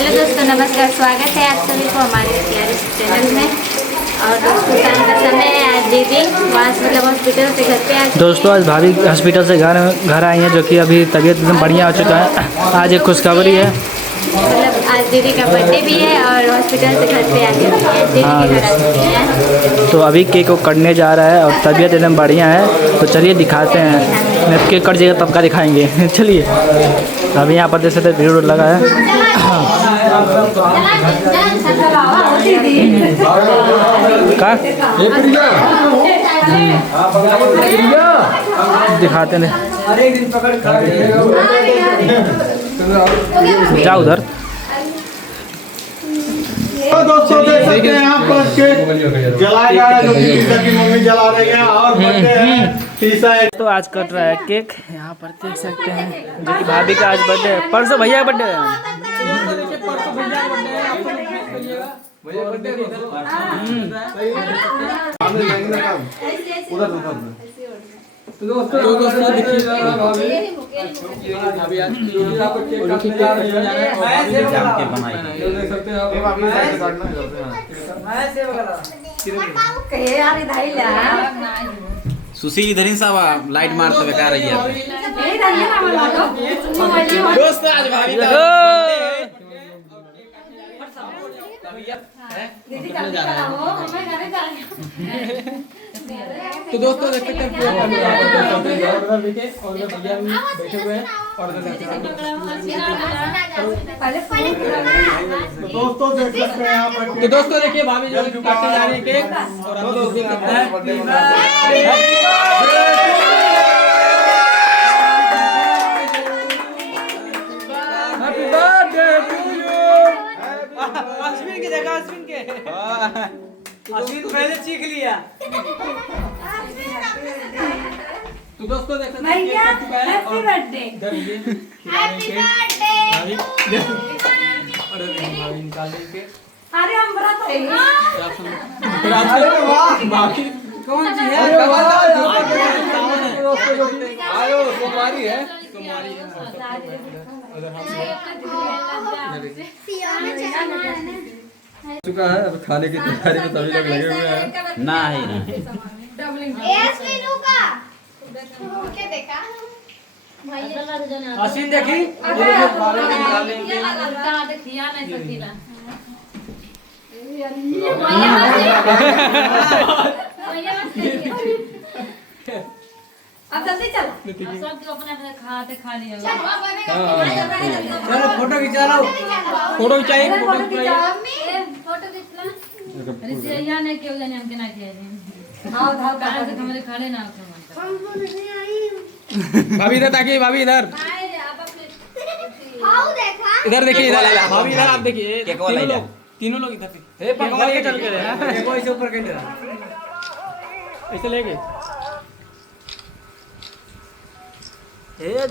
Hello दोस्तों, नमस्कार। स्वागत है आप सभी को हमारे प्यारे चैनल में। और दोस्तों, शाम का समय है। आज दीदी वहाँ से मतलब हॉस्पिटल से घर पे आ चुकी दोस्तों, आज भाभी हॉस्पिटल से घर आई हैं, जो कि अभी तबीयत एकदम बढ़िया हो चुका है। आज एक खुशखबरी है, मतलब आज दीदी का बर्थडे भी है और हॉस्पिटल से घर पे आ चुकी है। दीदी के घर आ चुकी है। तो अभी केक को कटने जा रहा है और तबीयत एकदम बढ़िया है। तो चलिए दिखाते हैं। नहीं केक कट जाएगा तब का दिखाएंगे। चलिए, अभी यहाँ पर देख सकते भीड़ लगा है। का दिखाते हैं, जा उधर। दोस्तों देख सकते हैं यहाँ पर केक जलाया जा रहा है, जो कि पिता की मम्मी जला रही है और बर्थडे है शीशा है। तो आज कट रहा है केक, यहाँ पर देख सकते हैं, जो कि भाभी का आज बर्थडे है। परसों भैया का बर्थडे है। तो दोस्तों देखिए सुशील इधर ही साहब लाइट मारते हुए कह रही है दोस्त आज भाभी तो दोस्तों देख सकते हैं और भैया भी बैठे हुए हैं और दोस्तों देख सकते हैं यहाँ पर तो दोस्तों देखिए भाभी जो काटने जा रही है केक और हम लोग देख सकते happy birthday to you. Ashwin की जगह अश्विन के अश्विन पहले सीख लिया। तो दोस्तों देख सकते हैं केक कट चुका है और हैप्पी बर्थडे भाभी निकाल देंगे। अरे हम बड़ा तो अरे वाह बाकी कौन सी है? आयो सोमवारी है। चुका है, अब खाने की तैयारी में सभी लोग लगे हुए हैं। ना ही अश्विन देखी अब जल्दी चल। सब तो अपने अपने खाते खा लिया। चलो फोटो खिंचा लो। फोटो खिंचाइए, फोटो खिंचाइए। फोटो खिंचला अरे सिया ने क्यों जाने हम केना किया आओ धाव कार से हमारे खड़े ना भाभी इधर ताकिए, भाभी इधर इधर देखिए, इधर भाभी इधर आप देखिए। तीनों लोग इधर से पकड़ के चल के रहे हैं। ऐसे ऊपर कैसे ऐसे लेके इधर